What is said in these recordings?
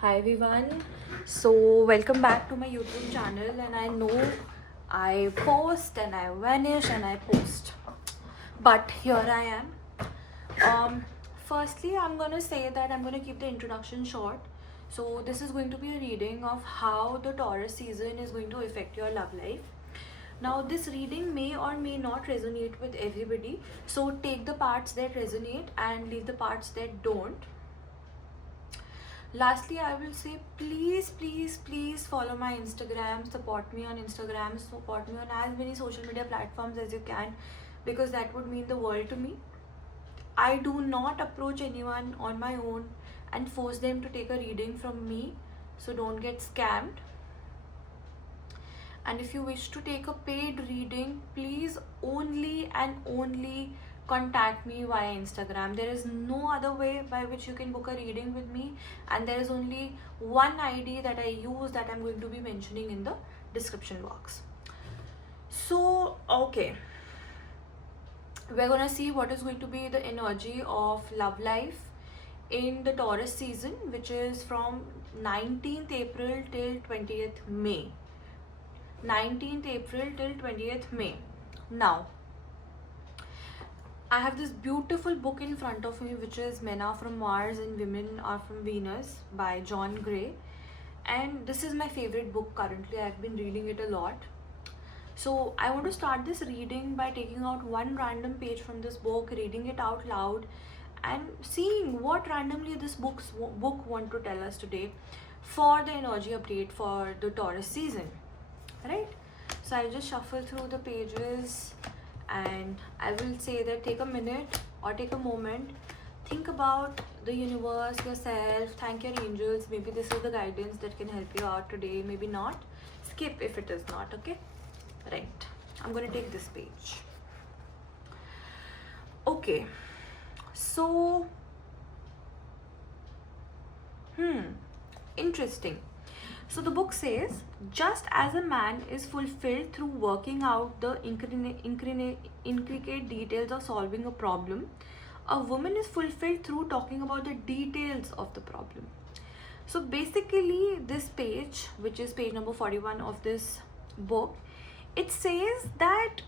Hi everyone. So welcome back to my YouTube channel, and I know I post and I vanish and I post. But here I am. Firstly, I'm gonna say that I'm gonna keep the introduction short. So this is going to be a reading of how the Taurus season is going to affect your love life. Now this reading may or may not resonate with everybody. So take the parts that resonate and leave the parts that don't. Lastly, I will say please follow my Instagram, support me on Instagram, support me on as many social media platforms as you can, because that would mean the world to me. I do not approach anyone on my own and force them to take a reading from me, so don't get scammed. And if you wish to take a paid reading, please only and only contact me via Instagram. There is no other way by which you can book a reading with me, and there is only one ID that I use that I'm going to be mentioning in the description box. So, okay, we're gonna see what is going to be the energy of love life in the Taurus season, which is from 19th April till 20th May. 19th April till 20th May. Now, I have this beautiful book in front of me, which is Men Are From Mars and Women Are From Venus by John Gray. And this is my favorite book currently. I've been reading it a lot. So I want to start this reading by taking out one random page from this book, reading it out loud, and seeing what randomly this book want to tell us today for the energy update for the Taurus season. Right? So I'll just shuffle through the pages, and I will say that take a minute or take a moment, think about the universe, yourself, thank your angels. Maybe this is the guidance that can help you out today, maybe not. Skip if it is not, okay? Right. I'm gonna take this page. Okay. So, interesting. So the book says, just as a man is fulfilled through working out the intricate details of solving a problem, a woman is fulfilled through talking about the details of the problem. So basically, this page, which is page number 41 of this book, it says that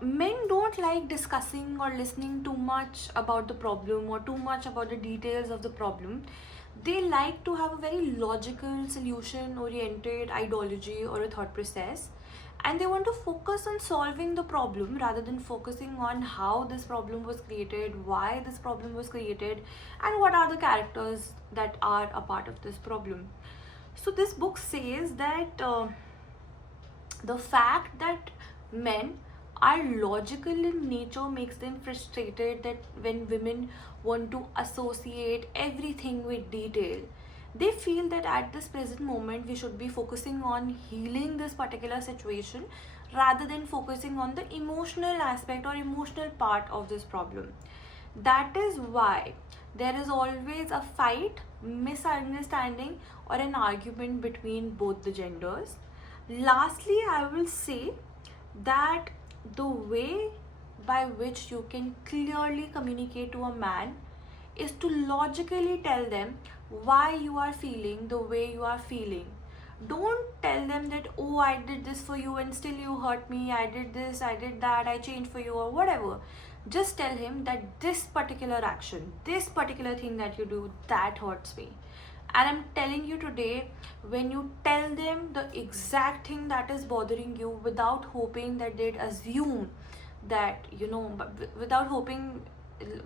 men don't like discussing or listening too much about the problem or too much about the details of the problem. They like to have a very logical, solution oriented ideology or a thought process, and they want to focus on solving the problem rather than focusing on how this problem was created, why this problem was created, and what are the characters that are a part of this problem. So this book says that the fact that men are logical in nature makes them frustrated that when women want to associate everything with detail. They feel that at this present moment we should be focusing on healing this particular situation rather than focusing on the emotional aspect or emotional part of this problem. That is why there is always a fight, misunderstanding, or an argument between both the genders. Lastly, I will say that the way by which you can clearly communicate to a man is to logically tell them why you are feeling the way you are feeling. Don't tell them that, oh, I did this for you and still you hurt me, I did this, I did that, I changed for you, or whatever. Just tell him that this particular action, this particular thing that you do, that hurts me. And I'm telling you today, when you tell them the exact thing that is bothering you without hoping that they'd assume that, without hoping,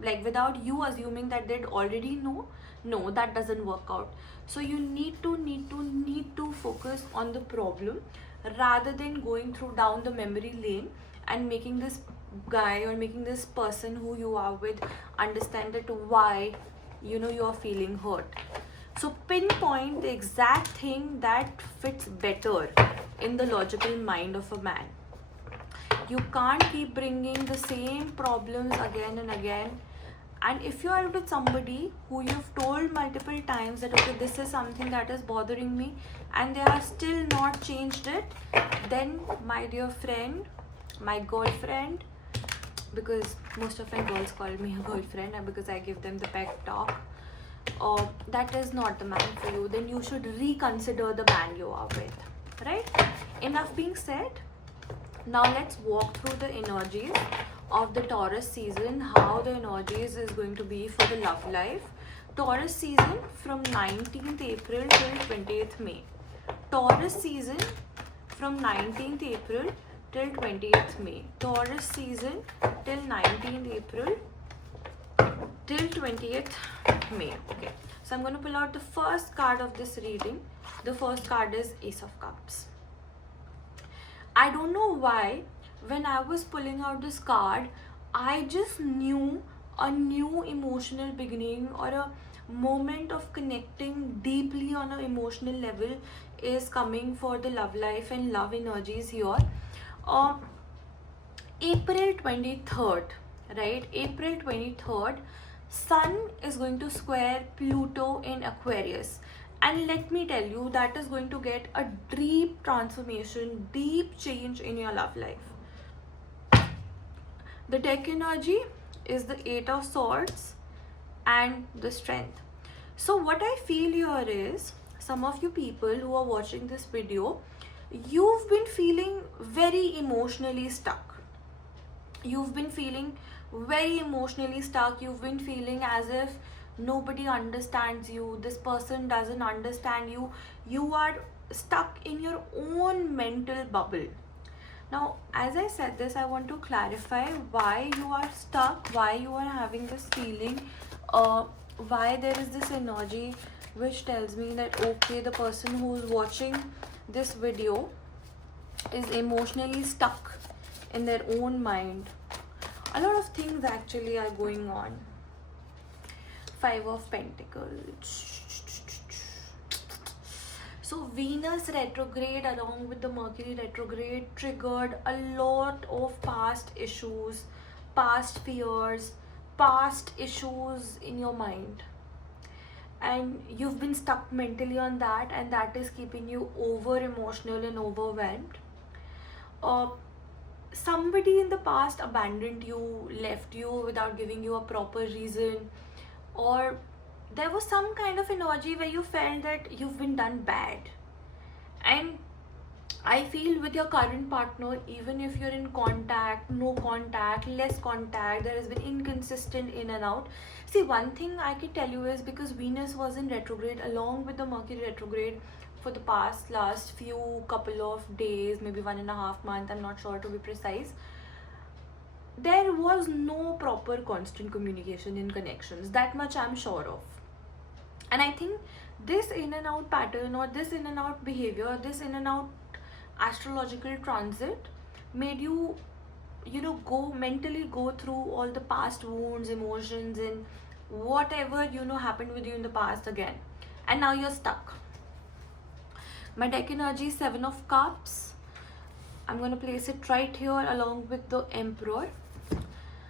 like without you assuming that they'd already know, no, that doesn't work out. So you need to focus on the problem rather than going through down the memory lane and making this guy or making this person who you are with understand that why you are feeling hurt. So pinpoint the exact thing that fits better in the logical mind of a man. You can't keep bringing the same problems again and again. And if you are with somebody who you've told multiple times that, okay, this is something that is bothering me, and they have still not changed it, then my dear friend, my girlfriend, because most of my girls call me a girlfriend and because I give them the pep talk, that is not the man for you, then you should reconsider the man you are with, right? Enough being said, now let's walk through the energies of the Taurus season, how the energies is going to be for the love life. Taurus season from 19th April till 20th May. Taurus season from 19th April till 20th May. Taurus season till 19th April till 20th May. Okay, so I'm going to pull out the first card of this reading. The first card is Ace of Cups. I don't know why, when I was pulling out this card, I just knew a new emotional beginning or a moment of connecting deeply on an emotional level is coming for the love life and love energies here. April 23rd, right? April 23rd, Sun is going to square Pluto in Aquarius. And let me tell you, that is going to get a deep transformation, deep change in your love life. The deck energy is the Eight of Swords and the Strength. So what I feel here is, some of you people who are watching this video, you've been feeling very emotionally stuck. You've been feeling very emotionally stuck. You've been feeling as if nobody understands you, this person doesn't understand you. You are stuck in your own mental bubble. Now, as I said this, I want to clarify why you are stuck, why you are having this feeling, why there is this energy which tells me that okay, the person who is watching this video is emotionally stuck in their own mind. A lot of things actually are going on. Five of Pentacles. So Venus retrograde along with the Mercury retrograde triggered a lot of past issues, past fears, past issues in your mind. And you've been stuck mentally on that, and that is keeping you over emotional and overwhelmed. Somebody in the past abandoned you, left you without giving you a proper reason, or there was some kind of energy where you felt that you've been done bad. And I feel with your current partner, even if you're in contact, no contact, less contact, there has been inconsistent in and out. See, one thing I can tell you is, because Venus was in retrograde along with the Mercury retrograde for the last few couple of days, maybe 1.5 months, I'm not sure to be precise, there was no proper constant communication in connections. That much I'm sure of. And I think this in and out pattern, or this in and out behavior, this in and out astrological transit made you, mentally go through all the past wounds, emotions, and whatever, happened with you in the past again. And now you're stuck. My deck energy is Seven of Cups. I'm going to place it right here along with the Emperor.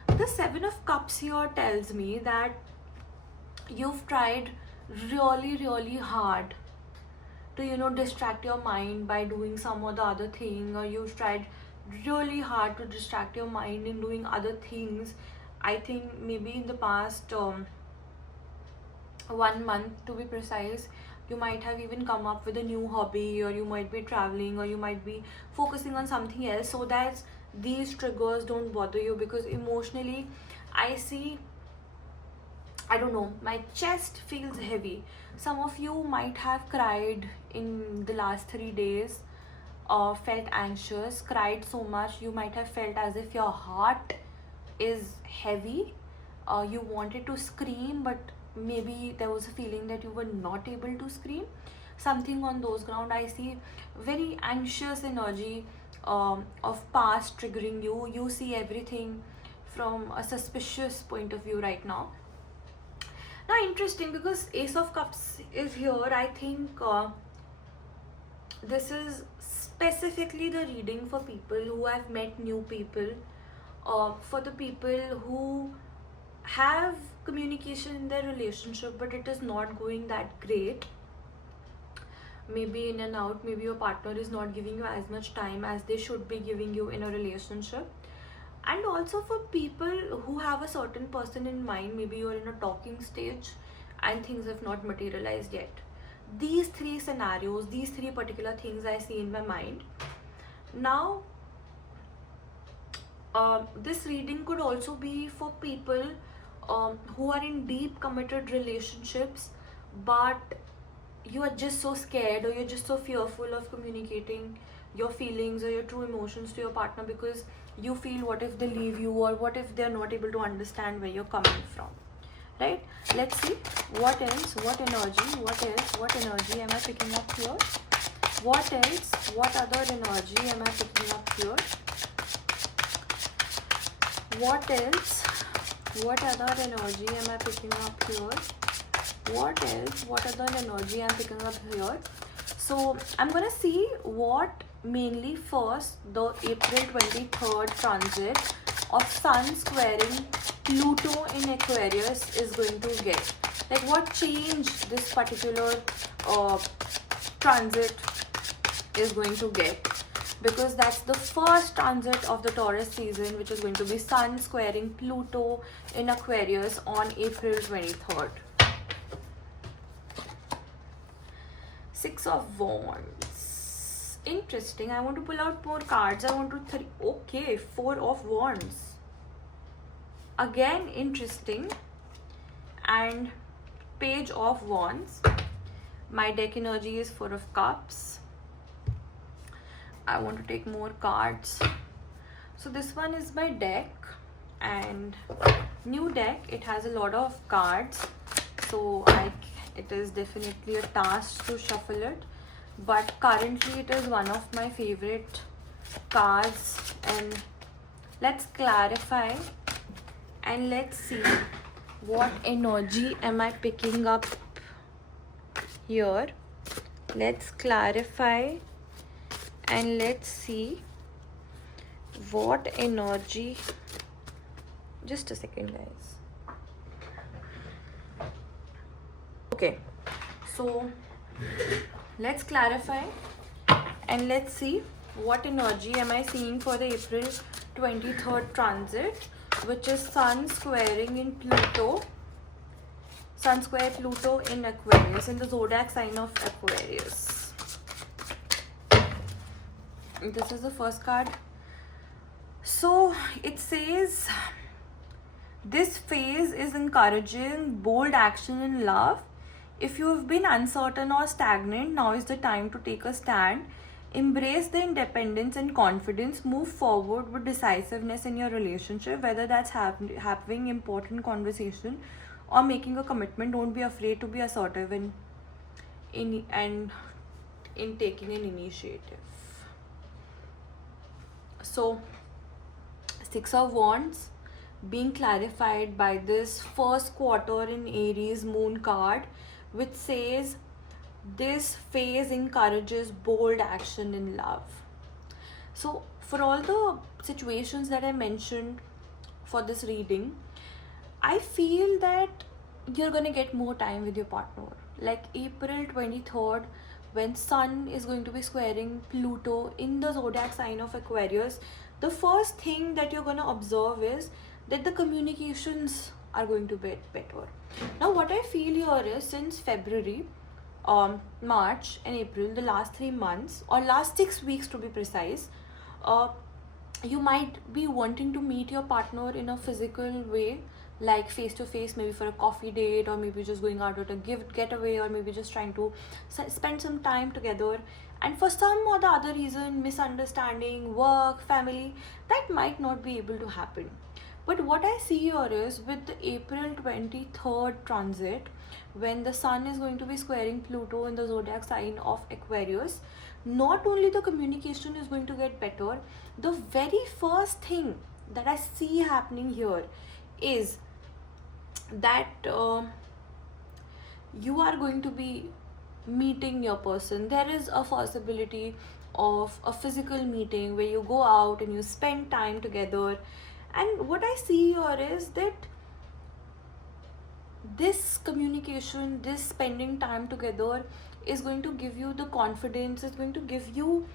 The Seven of Cups here tells me that you've tried really, really hard to, distract your mind by doing some or the other thing, or you've tried really hard to distract your mind in doing other things. I think maybe in the past 1 month, to be precise, you might have even come up with a new hobby, or you might be traveling, or you might be focusing on something else so that these triggers don't bother you. Because emotionally, I see, I don't know, my chest feels heavy. Some of you might have cried in the last 3 days, or felt anxious, cried so much, you might have felt as if your heart is heavy. You wanted to scream, but maybe there was a feeling that you were not able to scream. Something on those ground. I see very anxious energy of past triggering you. You see everything from a suspicious point of view right now. Now, interesting, because Ace of Cups is here. I think this is specifically the reading for people who have met new people, for the people who have communication in their relationship but it is not going that great, maybe in and out, maybe your partner is not giving you as much time as they should be giving you in a relationship. And also for people who have a certain person in mind, maybe you're in a talking stage and things have not materialized yet. These three scenarios, these three particular things I see in my mind. Now, this reading could also be for people who are in deep committed relationships, but you are just so scared or you're just so fearful of communicating your feelings or your true emotions to your partner because you feel what if they leave you, or what if they're not able to understand where you're coming from, right? Let's see what else, what energy am I picking up here? What else, what other energy am I picking up here? What else, what other energy am I picking up here? What else, what other energy I'm picking up here? So I'm gonna see what mainly first the April 23rd transit of Sun squaring Pluto in Aquarius is going to get. Like what change this particular transit is going to get, because that's the first transit of the Taurus season, which is going to be Sun squaring Pluto in Aquarius on April 23rd. Six of Wands. Interesting. I want to pull out more cards. I want to okay, Four of Wands. Again, interesting. And Page of Wands. My deck energy is Four of Cups. I want to take more cards. So this one is my deck, and new deck. It has a lot of cards, so it is definitely a task to shuffle it, but currently it is one of my favorite cards. And let's clarify and let's see what energy am I picking up here. Let's clarify and let's see what energy. Just a second, guys. Okay, so let's clarify and let's see what energy am I seeing for the April 23rd transit, which is Sun squaring in Pluto. Sun square Pluto in Aquarius, in the zodiac sign of Aquarius. This is the first card. So it says this phase is encouraging bold action in love. If you have been uncertain or stagnant, now is the time to take a stand. Embrace the independence and confidence. Move forward with decisiveness in your relationship, whether that's having important conversation or making a commitment. Don't be afraid to be assertive in taking an initiative. So Six of Wands being clarified by this first quarter in Aries moon card, which says this phase encourages bold action in love. So for all the situations that I mentioned for this reading, I feel that you're gonna get more time with your partner. Like April 23rd, when Sun is going to be squaring Pluto in the zodiac sign of Aquarius, the first thing that you're gonna observe is that the communications are going to be better. Now what I feel here is, since February, March and April, the last 3 months or last 6 weeks to be precise, you might be wanting to meet your partner in a physical way, like face to face, maybe for a coffee date, or maybe just going out at a getaway, or maybe just trying to spend some time together. And for some or the other reason, misunderstanding, work, family, that might not be able to happen. But what I see here is, with the April 23rd transit, when the Sun is going to be squaring Pluto in the zodiac sign of Aquarius, not only the communication is going to get better, the very first thing that I see happening here is that you are going to be meeting your person. There is a possibility of a physical meeting where you go out and you spend time together. And what I see here is that this communication, this spending time together is going to give you the confidence, it's going to give you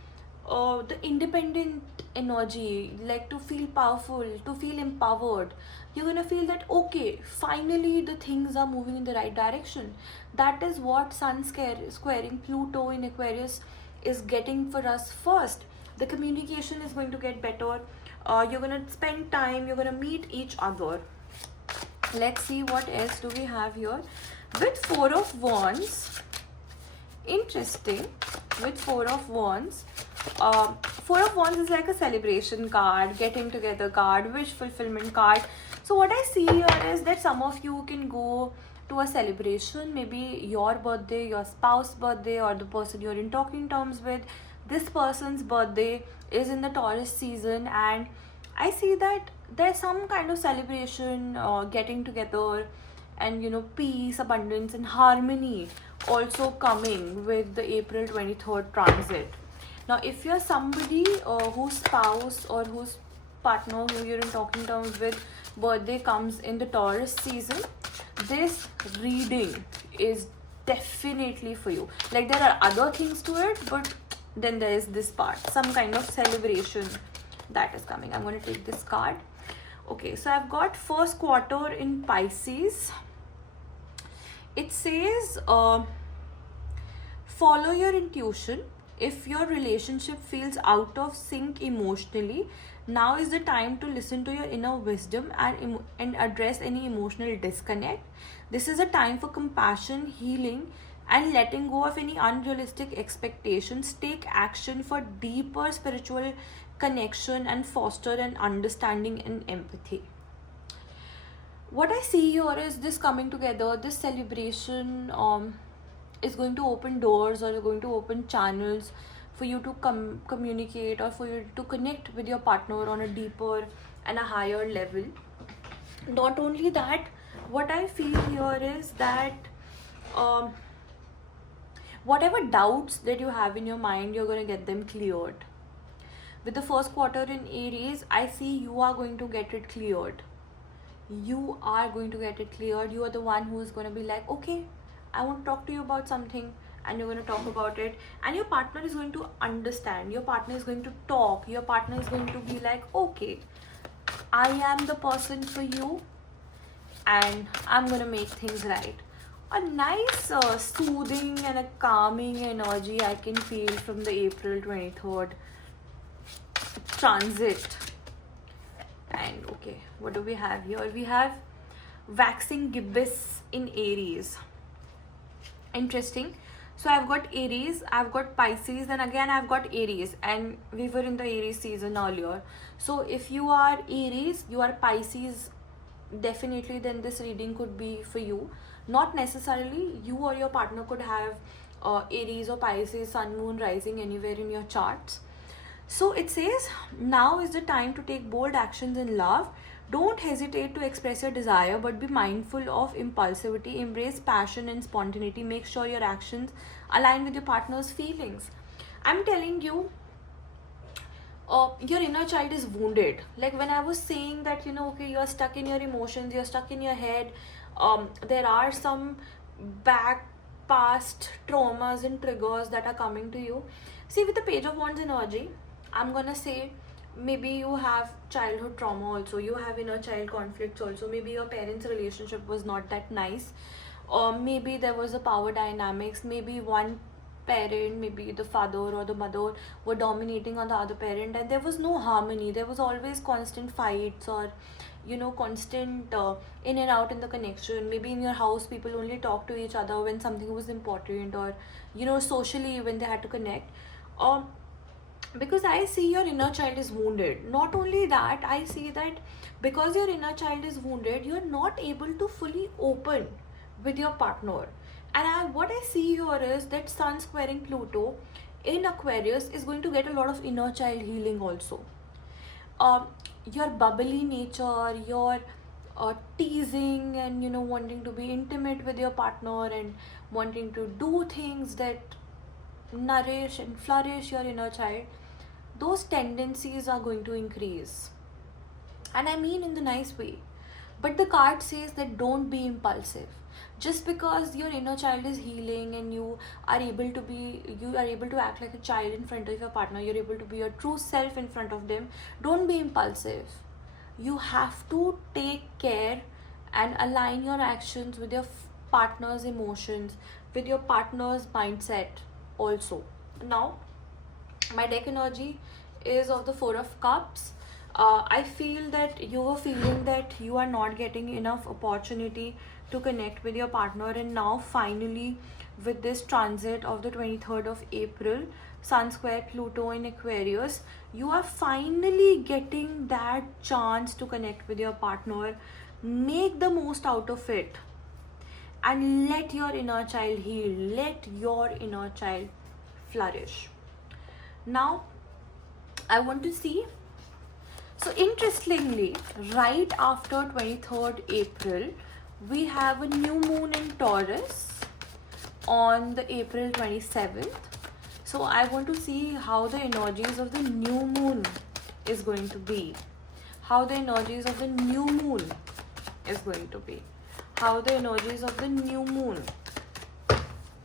the independent energy, like to feel powerful, to feel empowered. You're gonna feel that okay, finally the things are moving in the right direction. That is what squaring Pluto in Aquarius is getting for us first. The communication is going to get better. You're gonna spend time, you're gonna meet each other. Let's see what else do we have here. With Four of Wands, interesting. With Four of Wands, Four of Wands is like a celebration card, getting together card, wish fulfillment card. So what I see here is that some of you can go to a celebration, maybe your birthday, your spouse's birthday, or the person you're in talking terms with. This person's birthday is in the Taurus season, and I see that there's some kind of celebration, getting together, and peace, abundance, and harmony also coming with the April 23rd transit. Now, if you're somebody whose spouse or whose partner who you're in talking terms with birthday comes in the Taurus season, this reading is definitely for you. Like, there are other things to it, but then there is this part, some kind of celebration that is coming. I'm going to take this card. Okay, so I've got first quarter in Pisces. It says, follow your intuition. If your relationship feels out of sync emotionally, now is the time to listen to your inner wisdom and address any emotional disconnect. This is a time for compassion, healing, and letting go of any unrealistic expectations. Take action for deeper spiritual connection and foster an understanding and empathy. What I see here is this coming together, this celebration is going to open doors or going to open channels for you to communicate or for you to connect with your partner on a deeper and a higher level. Not only that, what I feel here is that whatever doubts that you have in your mind, you're going to get them cleared. With the first quarter in Aries, I see you are going to get it cleared. You are going to get it cleared. You are the one who is going to be like, okay, I want to talk to you about something, and you're going to talk about it, and your partner is going to understand. Your partner is going to talk. Your partner is going to be like, okay, I am the person for you, and I'm going to make things right. A nice soothing and a calming energy I can feel from the April 23rd transit. And okay, what do we have here? We have waxing gibbous in Aries. Interesting. So I've got Aries, I've got Pisces, and again I've got Aries, and we were in the Aries season earlier. So if you are Aries, you are Pisces, definitely then this reading could be for you. Not necessarily, you or your partner could have Aries or Pisces, Sun, Moon, Rising anywhere in your charts. So it says, now is the time to take bold actions in love. Don't hesitate to express your desire, but be mindful of impulsivity. Embrace passion and spontaneity. Make sure your actions align with your partner's feelings. I'm telling you, your inner child is wounded. Like when I was saying that, okay, you're stuck in your emotions, you're stuck in your head. There are some back past traumas and triggers that are coming to you. See, with the Page of Wands energy, I'm gonna say maybe you have childhood trauma also, you have inner child conflicts also, maybe your parents' relationship was not that nice, or maybe there was a power dynamics, maybe one parent, maybe the father or the mother were dominating on the other parent, and there was no harmony. There was always constant fights or constant in and out in the connection. Maybe in your house people only talk to each other when something was important, or socially when they had to connect. Because I see your inner child is wounded. Not only that, I see that because your inner child is wounded, you're not able to fully open with your partner. And what I see here is that Sun squaring Pluto in Aquarius is going to get a lot of inner child healing also. Your bubbly nature, your teasing, and wanting to be intimate with your partner and wanting to do things that nourish and flourish your inner child, those tendencies are going to increase. And I mean in the nice way. But the card says that don't be impulsive. Just because your inner child is healing and you are able to act like a child in front of your partner, you're able to be your true self in front of them, don't be impulsive. You have to take care and align your actions with your partner's emotions, with your partner's mindset also. Now, my deck energy is of the Four of Cups. I feel that you were feeling that you are not getting enough opportunity to connect with your partner, and now finally, with this transit of the 23rd of April, Sun square Pluto in Aquarius, you are finally getting that chance to connect with your partner. Make the most out of it and let your inner child heal, let your inner child flourish. Now, I want to see. So, interestingly, right after 23rd April, we have a new moon in Taurus on the April 27th. So, I want to see how the energies of the new moon is going to be. How the energies of the new moon is going to be. How the energies of the new moon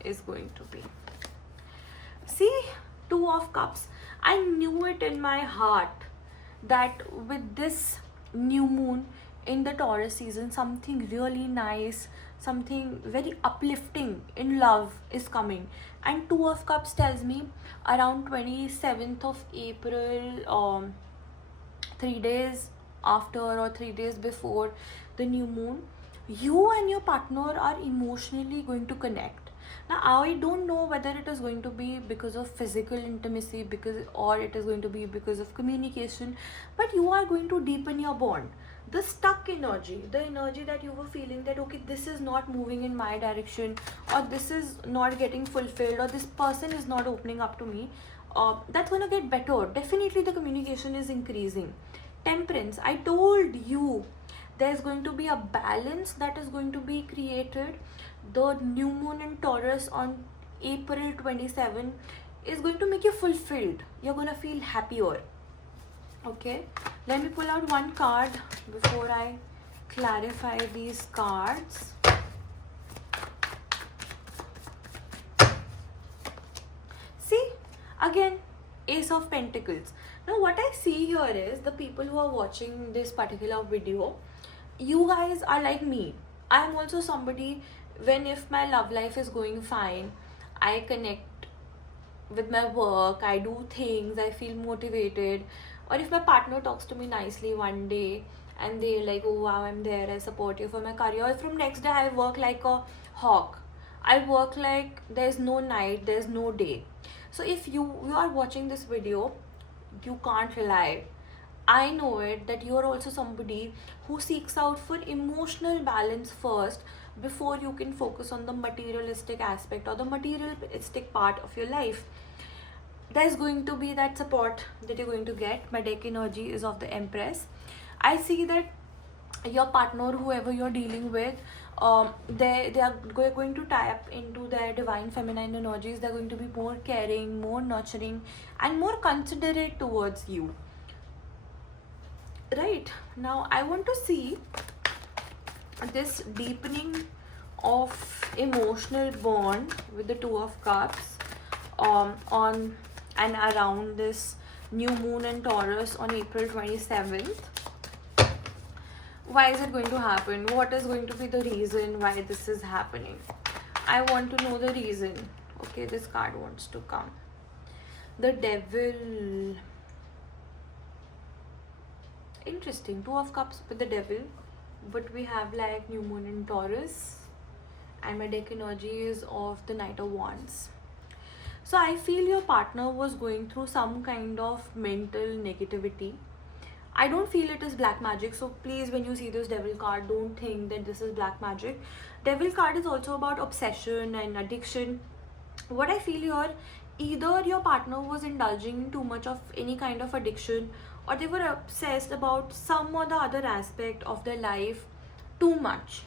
is going to be. See, Two of Cups. I knew it in my heart that with this new moon in the Taurus season, something really nice, something very uplifting in love is coming. And Two of Cups tells me around 27th of April, 3 days after or 3 days before the new moon, you and your partner are emotionally going to connect. Now, I don't know whether it is going to be because of physical intimacy, or it is going to be because of communication, but you are going to deepen your bond. The stuck energy, the energy that you were feeling that okay, this is not moving in my direction, or this is not getting fulfilled, or this person is not opening up to me, that's gonna get better. Definitely, the communication is increasing. Temperance, I told you there's going to be a balance that is going to be created. The new moon in Taurus on April 27 is going to make you fulfilled. You're going to feel happier. Okay, let me pull out one card before I clarify these cards. See, again, Ace of Pentacles. Now, what I see here is the people who are watching this particular video, you guys are like me. I am also somebody, when if my love life is going fine, I connect with my work, I do things, I feel motivated. Or if my partner talks to me nicely one day and they're like, oh wow, I'm there, I support you for my career. Or from next day, I work like a hawk. I work like there's no night, there's no day. So if you are watching this video, you can't lie. I know it that you are also somebody who seeks out for emotional balance first before you can focus on the materialistic aspect or the materialistic part of your life. There's going to be that support that you're going to get. My deck energy is of the Empress. I see that your partner, whoever you're dealing with, they are going to tie up into their divine feminine energies. They're going to be more caring, more nurturing, and more considerate towards you. Right now, I want to see this deepening of emotional bond with the Two of Cups on and around this new moon in Taurus on April 27th. Why is it going to happen? What is going to be the reason why this is happening? I want to know the reason. Okay, this card wants to come. The Devil. Interesting. Two of Cups with the Devil. But we have like new moon in Taurus. And my deck energy is of the Knight of Wands. So I feel your partner was going through some kind of mental negativity. I don't feel it is black magic. So please, when you see this Devil card, don't think that this is black magic. Devil card is also about obsession and addiction. What I feel here, either your partner was indulging in too much of any kind of addiction, or they were obsessed about some or the other aspect of their life too much,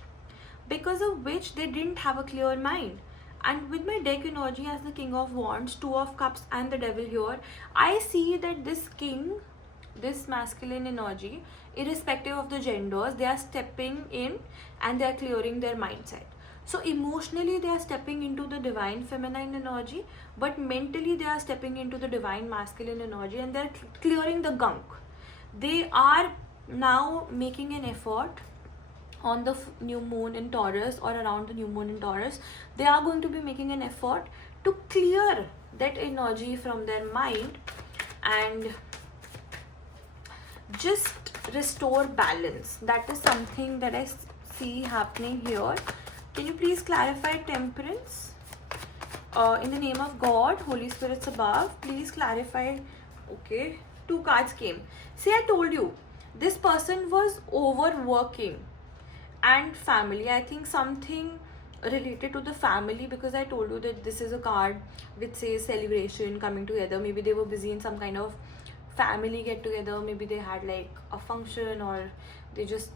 because of which they didn't have a clear mind. And with my deck energy as the King of Wands, Two of Cups and the Devil here, I see that this king, this masculine energy, irrespective of the genders, they are stepping in and they are clearing their mindset. So emotionally they are stepping into the divine feminine energy, but mentally they are stepping into the divine masculine energy, and they're clearing the gunk. They are now making an effort on the new moon in Taurus, or around the new moon in Taurus. They are going to be making an effort to clear that energy from their mind and just restore balance. That is something that I see happening here. Can you please clarify temperance? In the name of God, Holy Spirits above, please clarify. Okay, 2 cards came. See, I told you, this person was overworking and family. I think something related to the family, because I told you that this is a card which says celebration, coming together. Maybe they were busy in some kind of family get together. Maybe they had like a function, or they just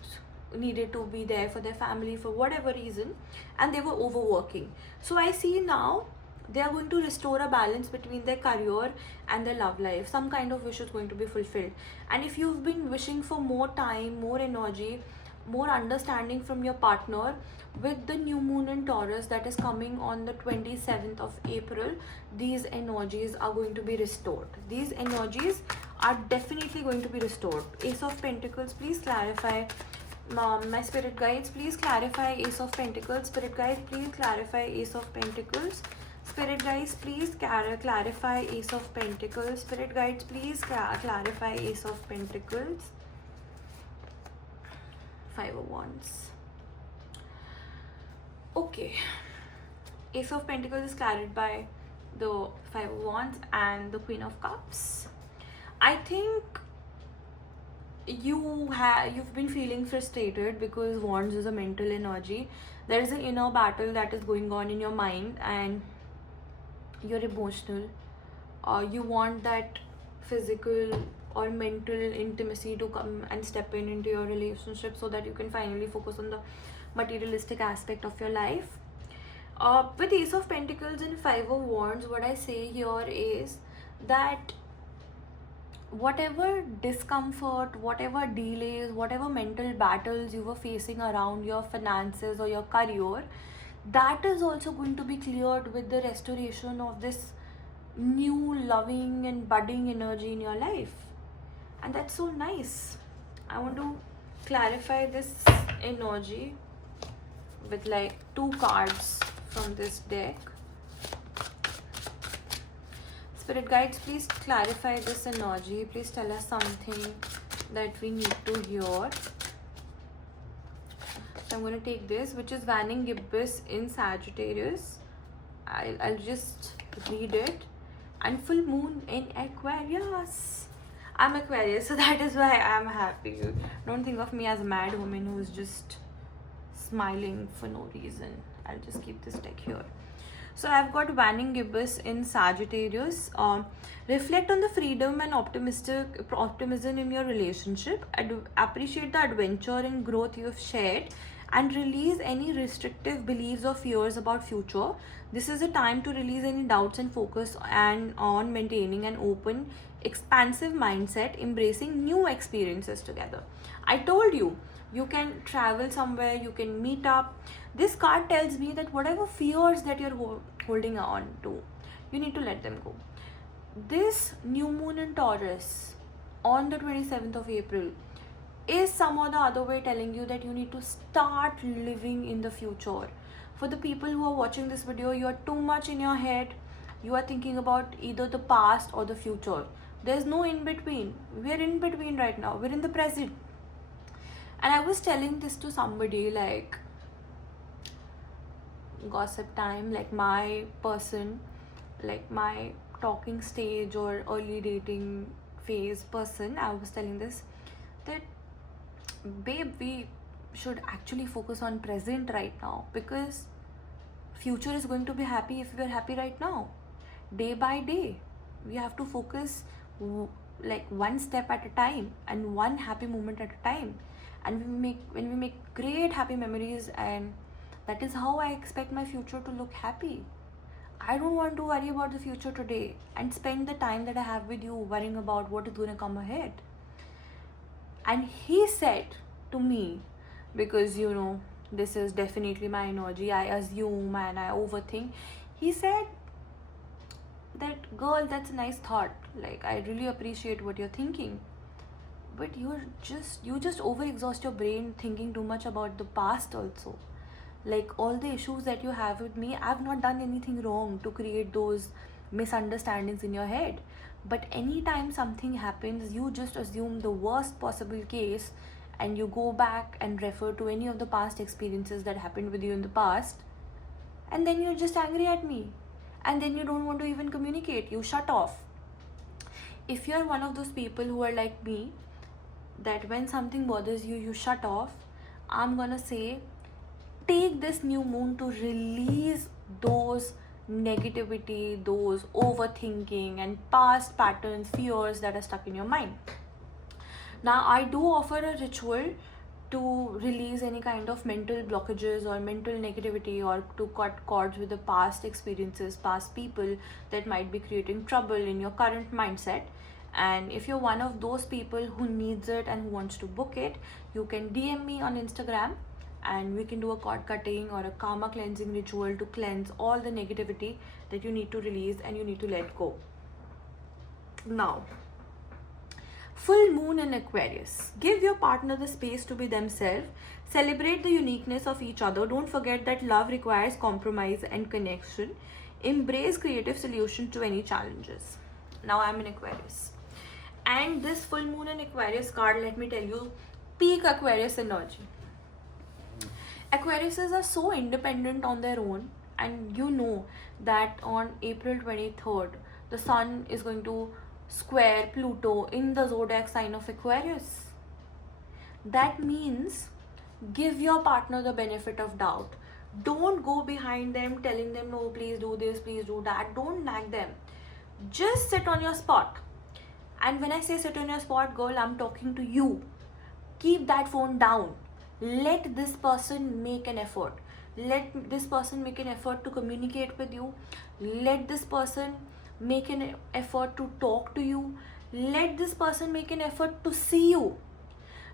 needed to be there for their family for whatever reason, and they were overworking. So I see now they are going to restore a balance between their career and their love life. Some kind of wish is going to be fulfilled. And if you've been wishing for more time, more energy, more understanding from your partner, with the new moon in Taurus that is coming on the 27th of April, these energies are going to be restored. These energies are definitely going to be restored. Ace of Pentacles, please clarify. My spirit guides, please clarify Ace of Pentacles. Spirit guides, please clarify Ace of Pentacles. Spirit guides, please clarify Ace of Pentacles. Spirit guides, please clarify Ace of Pentacles. 5 of Wands. Okay, Ace of Pentacles is carried by the 5 of Wands and the Queen of Cups. I think you've been feeling frustrated because Wands is a mental energy. There is an inner battle that is going on in your mind, and you're emotional. You want that physical or mental intimacy to come and step into your relationship, so that you can finally focus on the materialistic aspect of your life. With Ace of Pentacles and 5 of Wands, what I say here is that whatever discomfort, whatever delays, whatever mental battles you were facing around your finances or your career, that is also going to be cleared with the restoration of this new loving and budding energy in your life. And that's so nice. I want to clarify this energy with like 2 cards from this deck. Spirit guides, please clarify this energy. Please tell us something that we need to hear. So I'm going to take this, which is Waning Gibbous in Sagittarius. I'll just read it. And full moon in Aquarius. I'm Aquarius, so that is why I'm happy. Don't think of me as a mad woman who's just smiling for no reason. I'll just keep this deck here. So I've got Waning Gibbous in Sagittarius. Reflect on the freedom and optimism in your relationship. Appreciate the adventure and growth you have shared, and release any restrictive beliefs or fears about future. This is a time to release any doubts and focus on maintaining an open, expansive mindset, embracing new experiences together. I told you, you can travel somewhere, you can meet up. This card tells me that whatever fears that you're holding on to, you need to let them go. This new moon in Taurus on the 27th of April is some or the other way telling you that you need to start living in the future. For the people who are watching this video, you are too much in your head. You are thinking about either the past or the future. There's no in between. We're in between right now. We're in the present. And I was telling this to somebody, like gossip time, like my person, like my talking stage or early dating phase person. I was telling this, that babe, we should actually focus on present right now, because future is going to be happy if we are happy right now. Day by day, we have to focus like one step at a time and one happy moment at a time. And when we make great happy memories, and that is how I expect my future to look happy. I don't want to worry about the future today and spend the time that I have with you worrying about what is going to come ahead. And he said to me, because this is definitely my energy, I assume and I overthink. He said that, girl, that's a nice thought. Like, I really appreciate what you're thinking. But you just overexhaust your brain thinking too much about the past also. Like, all the issues that you have with me, I've not done anything wrong to create those misunderstandings in your head. But anytime something happens, you just assume the worst possible case, and you go back and refer to any of the past experiences that happened with you in the past, and then you're just angry at me, and then you don't want to even communicate, you shut off. If you're one of those people who are like me, that when something bothers you, you shut off, I'm gonna say, take this new moon to release those negativity, those overthinking and past patterns, fears that are stuck in your mind. Now, I do offer a ritual to release any kind of mental blockages or mental negativity, or to cut cords with the past experiences, past people that might be creating trouble in your current mindset. And if you're one of those people who needs it and who wants to book it, you can DM me on Instagram, and we can do a cord cutting or a karma cleansing ritual to cleanse all the negativity that you need to release and you need to let go. Now, full moon in Aquarius. Give your partner the space to be themselves. Celebrate the uniqueness of each other. Don't forget that love requires compromise and connection. Embrace creative solutions to any challenges. Now, I'm in Aquarius. And this full moon in Aquarius card, let me tell you, peak Aquarius energy. Aquariuses are so independent on their own, and you know that on April 23rd, the sun is going to square Pluto in the zodiac sign of Aquarius. That means give your partner the benefit of doubt. Don't go behind them telling them, no, please do this, please do that. Don't nag them. Just sit on your spot. And when I say sit on your spot, girl, I'm talking to you. Keep that phone down. Let this person make an effort. Let this person make an effort to communicate with you. Let this person make an effort to talk to you. Let this person make an effort to see you.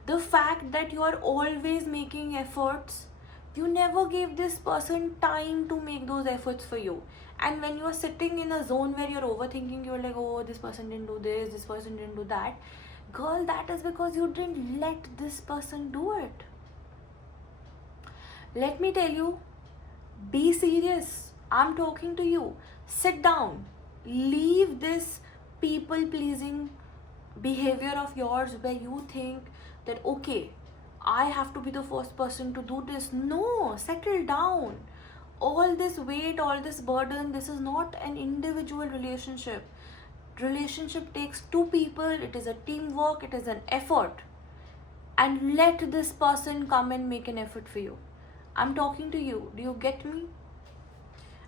The fact that you are always making efforts, you never gave this person time to make those efforts for you. And when you are sitting in a zone where you're overthinking, you're like, oh, this person didn't do this person didn't do that. Girl, that is because you didn't let this person do it. Let me tell you, be serious. I'm talking to you. Sit down. Leave this people pleasing behavior of yours where you think that, okay, I have to be the first person to do this. No, settle down. All this weight, all this burden, this is not an individual relationship. Relationship takes two people. It is a teamwork. It is an effort. And let this person come and make an effort for you. I'm talking to you. Do you get me?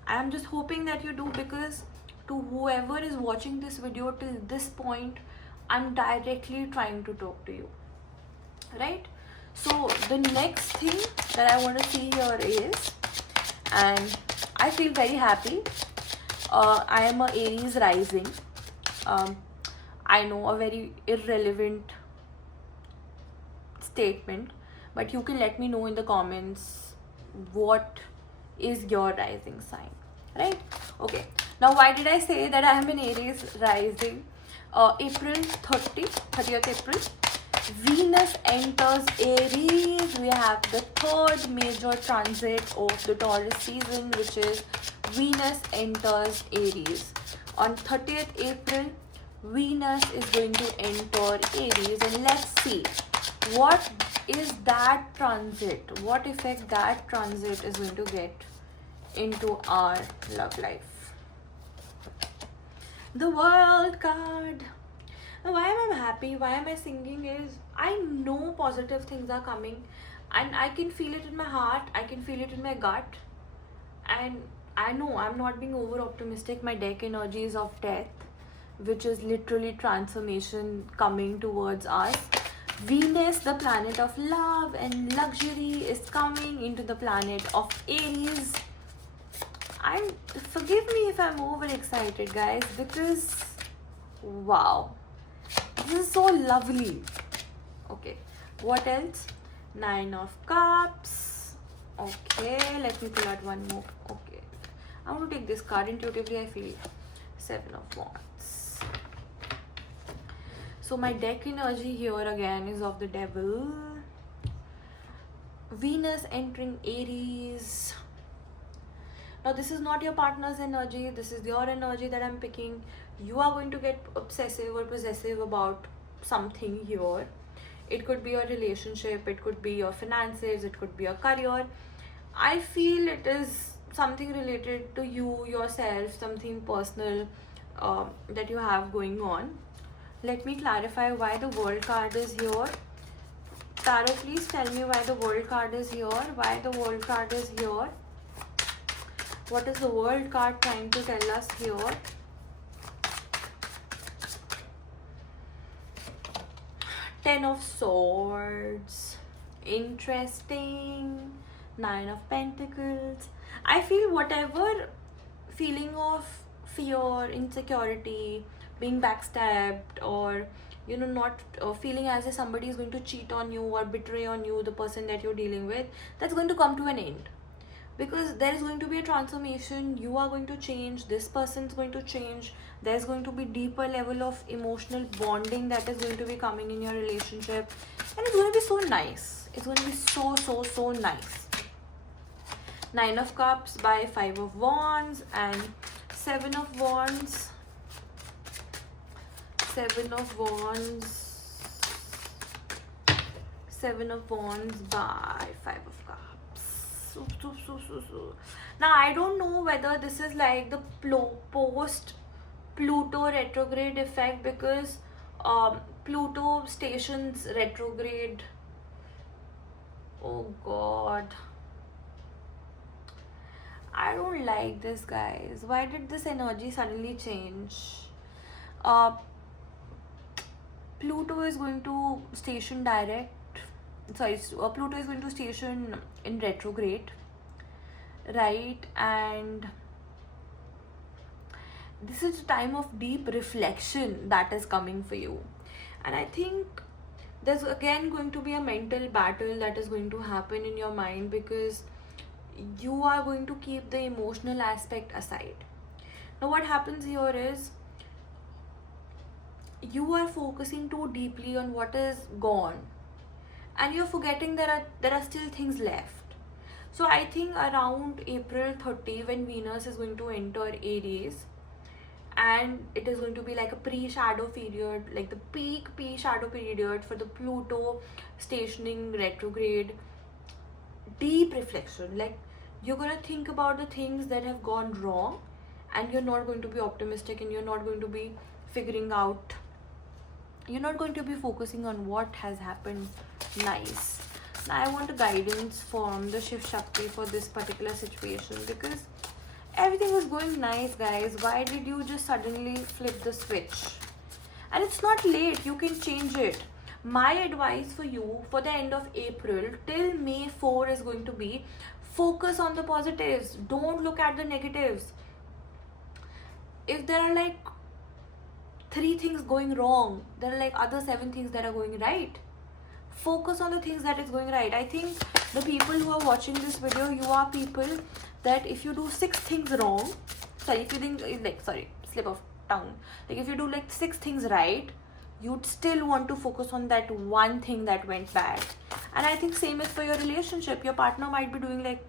I'm just hoping that you do, because to whoever is watching this video till this point, I'm directly trying to talk to you. Right? So the next thing that I want to see here is, and I feel very happy. I am a Aries rising. I know, a very irrelevant statement, but you can let me know in the comments what is your rising sign, right? Okay, now why did I say that I am an Aries rising? April 30th April, Venus enters Aries. We have the third major transit of the Taurus season, which is Venus enters Aries. On 30th April, Venus is going to enter Aries, and let's see what is that transit, what effect that transit is going to get into our love life. The World card. Now, why am I happy? Why am I singing? Is I know positive things are coming, and I can feel it in my heart. I can feel it in my gut, and I know I'm not being over optimistic. My deck energy is of death, which is literally transformation coming towards us. Venus, the planet of love and luxury, is coming into the planet of Aries. Forgive me if I'm overexcited, guys, because wow, this is so lovely. Okay, what else? 9 of Cups. Okay, let me pull out one more. Okay, I want to take this card. Intuitively I feel 7 of Wands. So my deck energy here again is of the Devil, Venus entering Aries. Now this is not your partner's energy, this is your energy that I'm picking. You are going to get obsessive or possessive about something here. It could be your relationship, it could be your finances, it could be your career. I feel it is something related to you, yourself, something personal that you have going on. Let me clarify why the World card is here. Tarot, please tell me why the World card is here. Why the World card is here. What is the World card trying to tell us here? Ten of Swords. Interesting. 9 of Pentacles. I feel whatever feeling of fear, insecurity, being backstabbed, or not feeling as if somebody is going to cheat on you or betray on you, the person that you're dealing with, that's going to come to an end. Because there is going to be a transformation. You are going to change, this person is going to change, there's going to be deeper level of emotional bonding that is going to be coming in your relationship, and it's going to be so nice. It's going to be so nice. 9 of Cups by 5 of Wands and 7 of Wands. 7 of Wands. 7 of Wands by 5 of Cups. So. Now I don't know whether this is like the post Pluto retrograde effect, because Pluto stations retrograde. Oh God, I don't like this, guys. Why did this energy suddenly change? Pluto is going to station Pluto is going to station in retrograde, right? And this is a time of deep reflection that is coming for you. And I think there's again going to be a mental battle that is going to happen in your mind, because you are going to keep the emotional aspect aside. Now what happens here is you are focusing too deeply on what is gone, and you're forgetting there are still things left. So I think around April 30, when Venus is going to enter Aries, and it is going to be like a pre-shadow period, like the peak shadow period for the Pluto stationing retrograde. Deep reflection, like you're going to think about the things that have gone wrong, and you're not going to be optimistic, and you're not going to be figuring out, you're not going to be focusing on what has happened nice. Now I want a guidance from the Shiv Shakti for this particular situation, because everything is going nice, guys. Why did you just suddenly flip the switch? And it's not late, you can change it. My advice for you for the end of April till May 4 is going to be focus on the positives. Don't look at the negatives. If there are like 3 things going wrong, there are like other 7 things that are going right. Focus on the things that is going right. I think the people who are watching this video, you are people that if you do 6 things wrong, if you think slip of tongue, like if you do like 6 things right, you'd still want to focus on that one thing that went bad. And I think same is for your relationship. Your partner might be doing like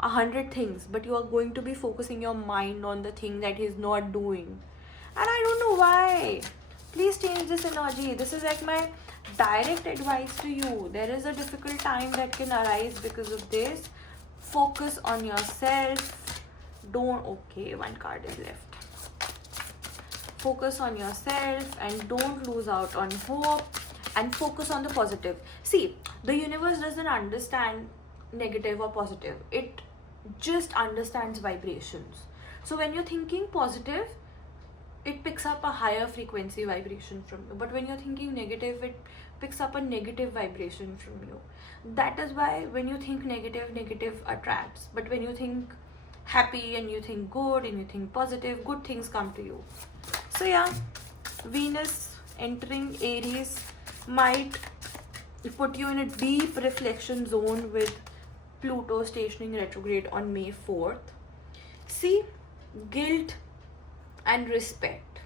100 things, but you are going to be focusing your mind on the thing that he's not doing. And I don't know why. Please change this energy. This is like my direct advice to you. There is a difficult time that can arise because of this. Focus on yourself. Okay, one card is left. Focus on yourself and don't lose out on hope, and focus on the positive. See, the universe doesn't understand negative or positive. It just understands vibrations. So when you're thinking positive, it picks up a higher frequency vibration from you. But when you're thinking negative, it picks up a negative vibration from you. That is why when you think negative, negative attracts. But when you think happy and you think good and you think positive, good things come to you. So yeah, Venus entering Aries might put you in a deep reflection zone with Pluto stationing retrograde on May 4th. See, guilt and respect.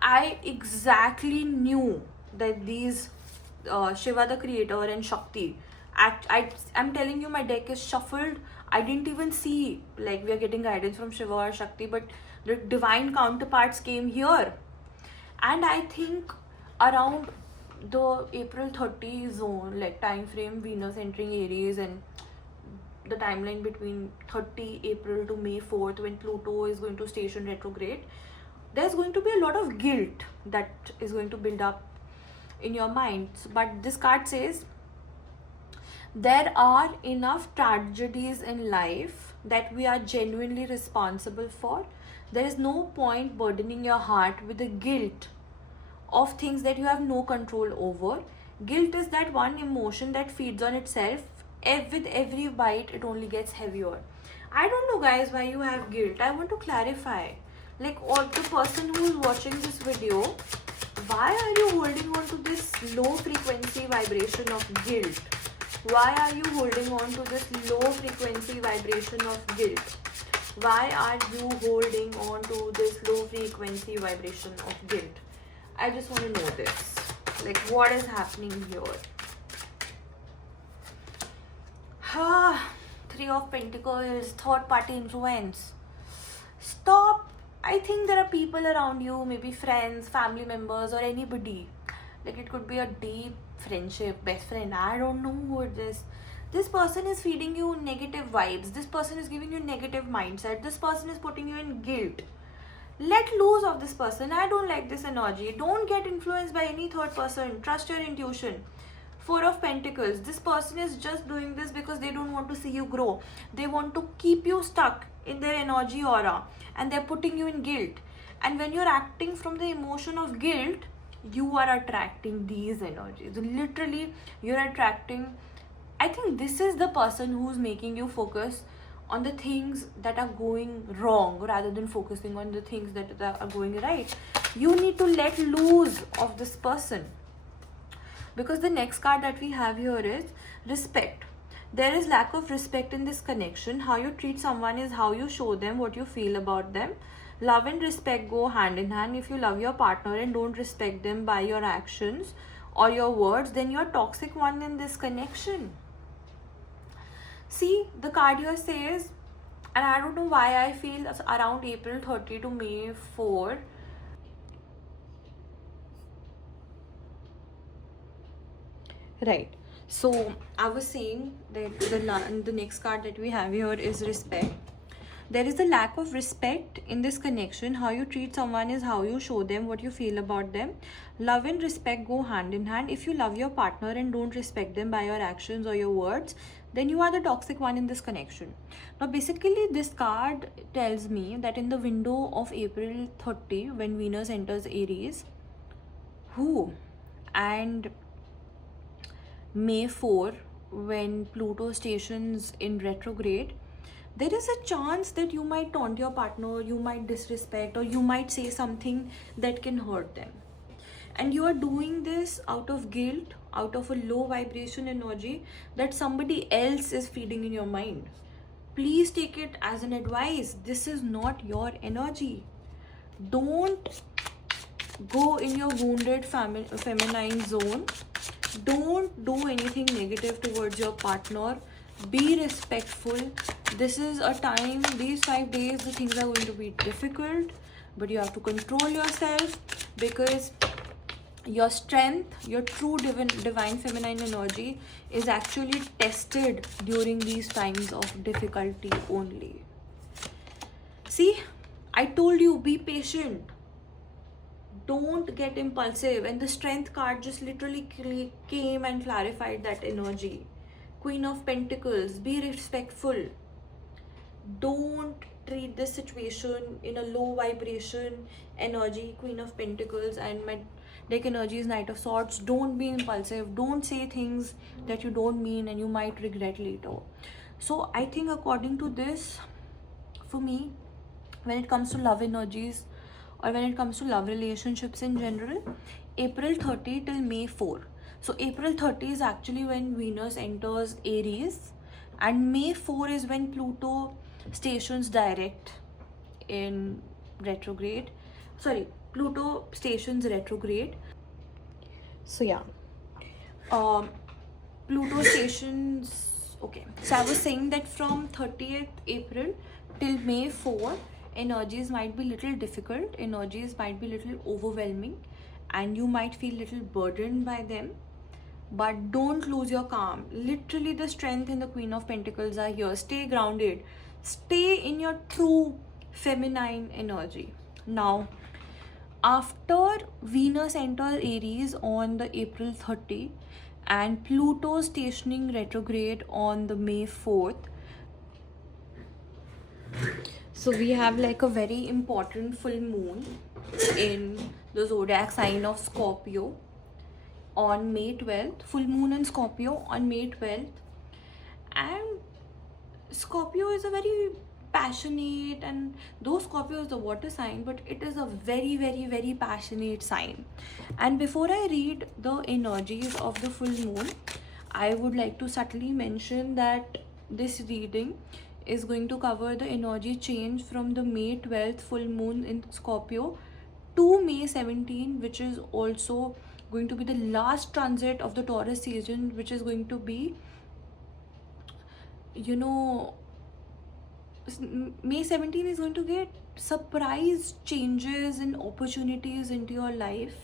I exactly knew that these Shiva the creator and Shakti. I'm telling you, my deck is shuffled. I didn't even see like we are getting guidance from Shiva or Shakti, but the divine counterparts came here. And I think around the April 30 zone, like time frame, Venus entering Aries, and the timeline between 30 April to May 4th, when Pluto is going to station retrograde, there's going to be a lot of guilt that is going to build up in your mind. But this card says there are enough tragedies in life that we are genuinely responsible for. There is no point burdening your heart with the guilt of things that you have no control over. Guilt is that one emotion that feeds on itself. With every bite, it only gets heavier. I don't know, guys, why you have guilt. I want to clarify. Like, or the person who is watching this video, why are you holding on to this low frequency vibration of guilt? Why are you holding on to this low frequency vibration of guilt? Why are you holding on to this low frequency vibration of guilt? I just want to know this. Like, what is happening here? Three of Pentacles, third party influence. Stop. I think there are people around you, maybe friends, family members, or anybody. Like, it could be a deep friendship, best friend. I don't know who it is. This person is feeding you negative vibes. This person is giving you negative mindset. This person is putting you in guilt. Let loose of this person. I don't like this energy. Don't get influenced by any third person. Trust your intuition. Four of Pentacles. This person is just doing this because they don't want to see you grow. They want to keep you stuck in their energy aura, and they're putting you in guilt. And when you're acting from the emotion of guilt, you are attracting these energies. Literally, you're attracting. I think this is the person who's making you focus on the things that are going wrong rather than focusing on the things that are going right. You need to let loose of this person. Because the next card that we have here is respect. There is lack of respect in this connection. How you treat someone is how you show them what you feel about them. Love and respect go hand in hand. If you love your partner and don't respect them by your actions or your words, then you're a toxic one in this connection. See, the card here says, and I don't know why I feel around April 30 to May 4. Right. So I was saying that the next card that we have here is respect. There is a lack of respect in this connection. How you treat someone is how you show them what you feel about them. Love and respect go hand in hand. If you love your partner and don't respect them by your actions or your words, then you are the toxic one in this connection. Now, basically, this card tells me that in the window of April 30, when Venus enters Aries, and May 4, when Pluto stations in retrograde, there is a chance that you might taunt your partner, you might disrespect, or you might say something that can hurt them. And you are doing this out of guilt, out of a low vibration energy that somebody else is feeding in your mind. Please take it as an advice. This is not your energy. Don't go in your wounded feminine zone. Don't do anything negative towards your partner. Be respectful. This is a time, these 5 days, the things are going to be difficult, but you have to control yourself, because your strength, your true divine feminine energy is actually tested during these times of difficulty only. See, I told you, be patient. Don't get impulsive. And the strength card just literally came and clarified that energy. Queen of Pentacles, be respectful. Don't treat this situation in a low vibration energy. Queen of Pentacles, and my deck energy is Knight of Swords. Don't be impulsive. Don't say things that you don't mean and you might regret later. So I think according to this, for me, when it comes to love energies, or when it comes to love relationships in general, April 30 till May 4. So April 30 is actually when Venus enters Aries, and May 4 is when Pluto stations direct in retrograde. Sorry, Pluto stations retrograde. So yeah, um, Pluto stations. Okay, so I was saying that from 30th April till May 4, energies might be little difficult, energies might be little overwhelming, and you might feel little burdened by them. But don't lose your calm. Literally, the strength and the Queen of Pentacles are here. Stay grounded, stay in your true feminine energy. Now, after Venus enters Aries on the April 30 and Pluto stationing retrograde on the May 4th, so we have like a very important full moon in the zodiac sign of Scorpio on May 12th, full moon in Scorpio on May 12th. And Scorpio is a very passionate, and though Scorpio is the water sign, but it is a very, very, very passionate sign. And before I read the energies of the full moon, I would like to subtly mention that this reading is going to cover the energy change from the May 12th full moon in Scorpio to May 17, which is also going to be the last transit of the Taurus season, which is going to be, you know, May 17 is going to get surprise changes and opportunities into your life.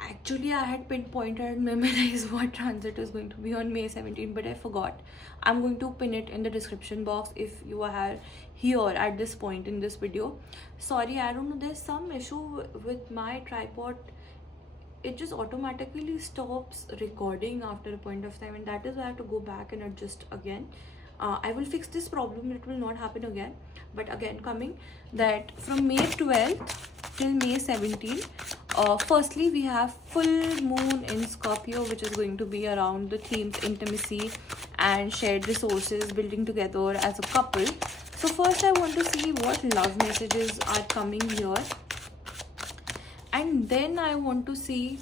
Actually, I had pinpointed and memorized what transit is going to be on May 17, but I forgot. I'm going to pin it in the description box if you are here at this point in this video. Sorry, I don't know, there's some issue with my tripod. It just automatically stops recording after a point of time, and that is why I have to go back and adjust again. I will fix this problem, it will not happen again. But again, coming that from May 12th till May 17th, firstly we have full moon in Scorpio, which is going to be around the themes intimacy and shared resources, building together as a couple. So first I want to see what love messages are coming here, and then I want to see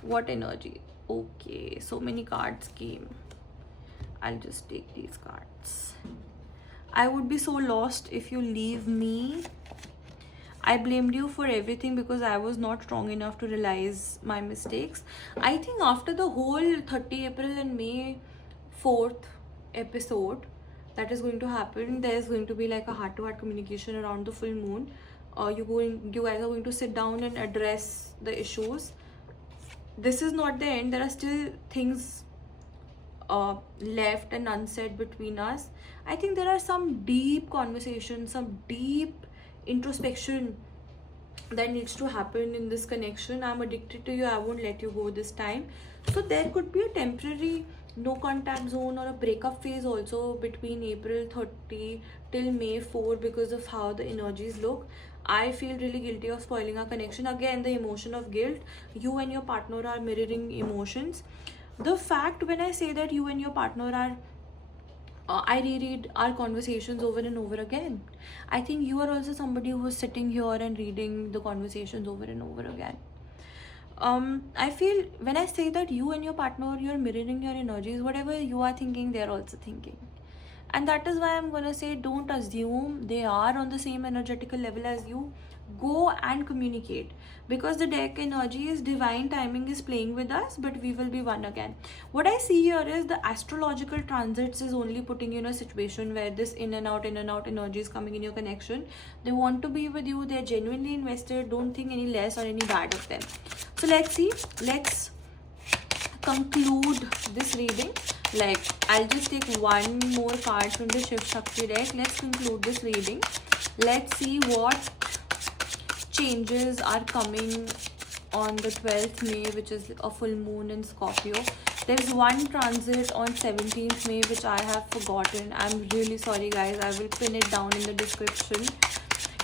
what energy. Okay, so many cards came. I'll just take these cards. I would be so lost if you leave me. I blamed you for everything because I was not strong enough to realize my mistakes. I think after the whole 30 April and May 4th episode that is going to happen, there's going to be like a heart-to-heart communication around the full moon. You guys are going to sit down and address the issues. This is not the end. There are still things left and unsaid between us. I think there are some deep conversations, some deep introspection that needs to happen in this connection. I'm addicted to you, I won't let you go this time. So there could be a temporary no contact zone or a breakup phase also between April 30 till May 4 because of how the energies look. I feel really guilty of spoiling our connection. Again, the emotion of guilt. You and your partner are mirroring emotions. The fact when I say that you and your partner are I reread our conversations over and over again. I think you are also somebody who is sitting here and reading the conversations over and over again. I feel when I say that you and your partner, you're mirroring your energies, whatever you are thinking, they're also thinking. And that is why I'm gonna say, don't assume they are on the same energetical level as you. Go and communicate, because the deck energy is divine timing is playing with us, but we will be one again. What I see here is the astrological transits is only putting you in a situation where this in and out energy is coming in your connection. They want to be with you, they're genuinely invested. Don't think any less or any bad of them. So let's see, let's conclude this reading. Like, I'll just take one more card from the Shiv Shakti deck. Let's conclude this reading. Let's see what changes are coming on the 12th May, which is a full moon in Scorpio. There's one transit on 17th May which I have forgotten. I'm really sorry guys, I will pin it down in the description.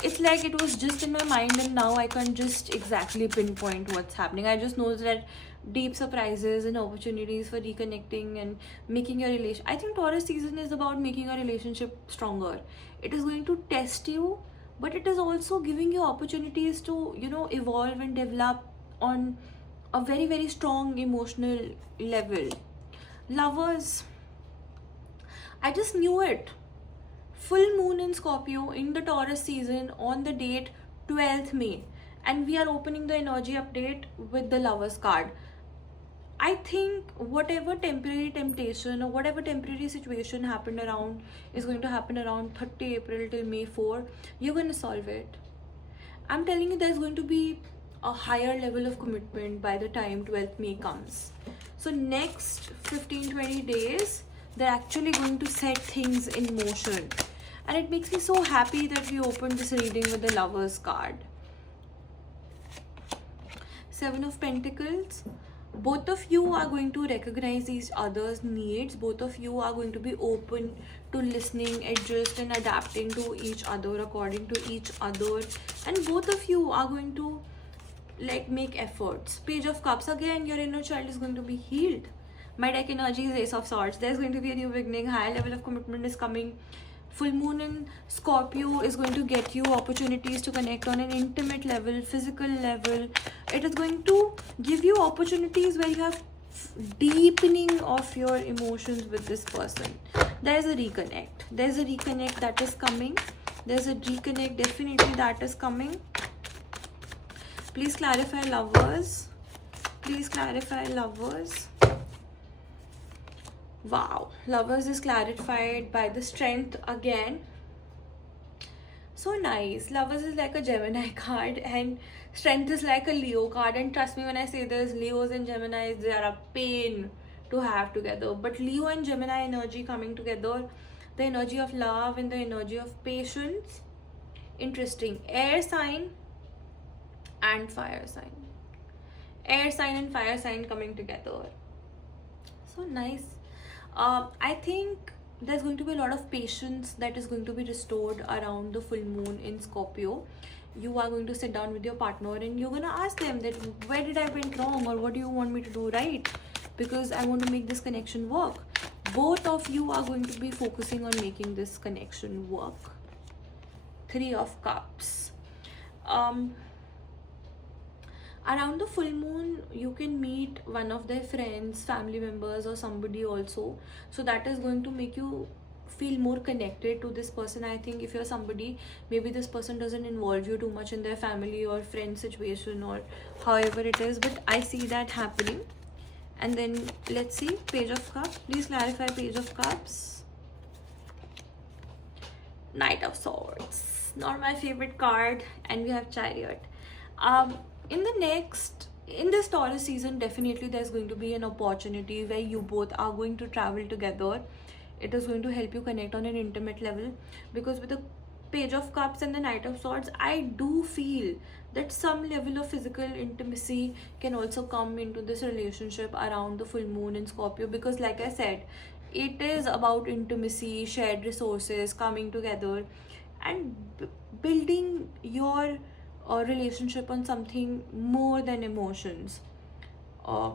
It's like it was just in my mind and now I can't just exactly pinpoint what's happening. I just know that deep surprises and opportunities for reconnecting and making your I think Taurus season is about making your relationship stronger. It is going to test you, but it is also giving you opportunities to, evolve and develop on a very, very strong emotional level. Lovers, I just knew it. Full moon in Scorpio in the Taurus season on the date 12th May. And we are opening the energy update with the Lovers card. I think whatever temporary temptation or whatever temporary situation happened around is going to happen around 30 April till May 4. You're going to solve it. I'm telling you, there's going to be a higher level of commitment by the time 12th May comes. So next 15-20 days, they're actually going to set things in motion. And it makes me so happy that we opened this reading with the Lovers card. Seven of Pentacles. Both of you are going to recognize each other's needs. Both of you are going to be open to listening, adjust and adapting to each other, according to each other. And both of you are going to make efforts. Page of Cups. Again, your inner child is going to be healed. My deck energy is Ace of Swords. There's going to be a new beginning. Higher level of commitment is coming. Full moon in Scorpio is going to get you opportunities to connect on an intimate level, physical level. It is going to give you opportunities where you have deepening of your emotions with this person. There's a reconnect. There's a reconnect that is coming. There's a reconnect definitely that is coming. Please clarify, lovers. Please clarify, lovers. Wow, Lovers is clarified by the Strength again. So nice. Lovers is like a Gemini card and Strength is like a Leo card. And trust me when I say this, Leos and Geminis, they are a pain to have together. But Leo and Gemini energy coming together, the energy of love and the energy of patience. Interesting. Air sign and fire sign. Air sign and fire sign coming together. So nice. I think there's going to be a lot of patience that is going to be restored around the full moon in Scorpio. You are going to sit down with your partner and you're going to ask them that where did I went wrong or what do you want me to do right, because I want to make this connection work. Both of you are going to be focusing on making this connection work. Three of Cups. Around the full moon, you can meet one of their friends, family members or somebody also. So that is going to make you feel more connected to this person. I think if you're somebody, maybe this person doesn't involve you too much in their family or friend situation or however it is, but I see that happening. And then let's see, Page of Cups. Please clarify, Page of Cups. Knight of Swords. Not my favorite card. And we have Chariot. In this Taurus season, definitely there's going to be an opportunity where you both are going to travel together. It is going to help you connect on an intimate level, because with the Page of Cups and the Knight of Swords, I do feel that some level of physical intimacy can also come into this relationship around the full moon in Scorpio, because like I said, it is about intimacy, shared resources, coming together and building your relationship on something more than emotions,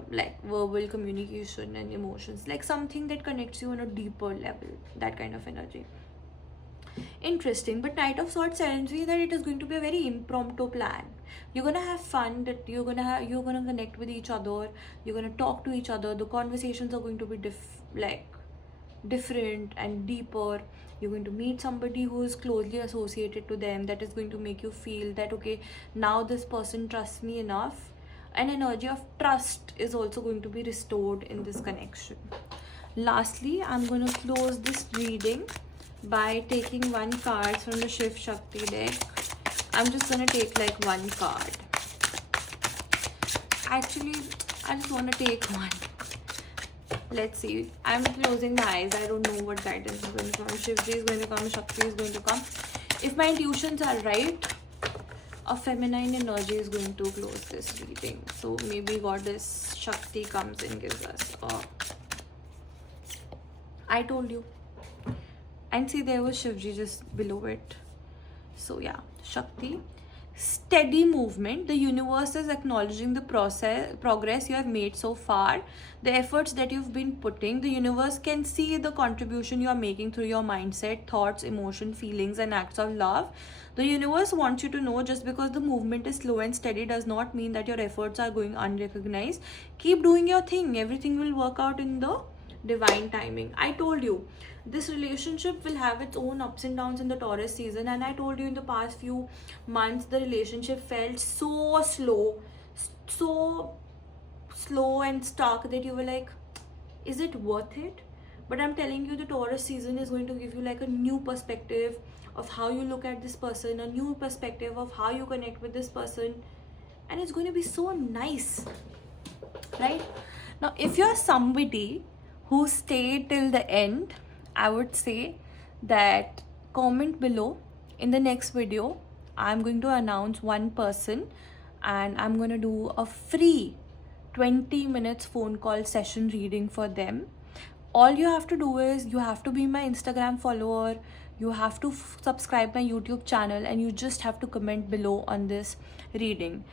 like verbal communication and emotions, like something that connects you on a deeper level, that kind of energy. Interesting. But Knight of Swords tells me that it is going to be a very impromptu plan. You're gonna have fun, that you're gonna connect with each other, you're gonna talk to each other, the conversations are going to be different and deeper. You're going to meet somebody who is closely associated to them, that is going to make you feel that okay, now this person trusts me enough. An energy of trust is also going to be restored in this connection. Lastly, I'm going to close this reading by taking one card from the Shiv Shakti deck. I'm just going to take like one card. Actually, I just want to take one. Let's see. I'm closing my eyes. I don't know what guidance is going to come. Shivji is going to come. Shakti is going to come. If my intuitions are right, a feminine energy is going to close this reading. So maybe Goddess Shakti comes and gives us I told you. And see, there was Shivji just below it. So yeah, Shakti. steady movement. The universe is acknowledging the progress you have made so far, the efforts that you've been putting. The universe can see the contribution you are making through your mindset, thoughts, emotion, feelings, and acts of love. The universe wants you to know, just because the movement is slow and steady does not mean that your efforts are going unrecognized. Keep doing your thing. Everything will work out in the divine timing. I told you this relationship will have its own ups and downs in the Taurus season, and I told you in the past few months the relationship felt so slow and stuck that you were like, is it worth it? But I'm telling you, the Taurus season is going to give you like a new perspective of how you look at this person, a new perspective of how you connect with this person, and it's going to be so nice, right? Now, if you're somebody who stayed till the end, I would say that comment below. In the next video, I'm going to announce one person, and I'm going to do a free 20 minutes phone call session reading for them. All you have to do is you have to be my Instagram follower, you have to subscribe my YouTube channel, and you just have to comment below on this reading.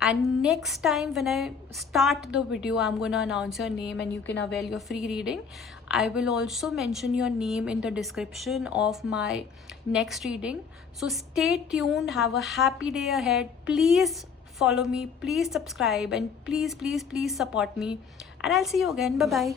And next time when I start the video, I'm going to announce your name and you can avail your free reading. I will also mention your name in the description of my next reading. So stay tuned. Have a happy day ahead. Please follow me. Please subscribe. And please support me. And I'll see you again. Bye-bye.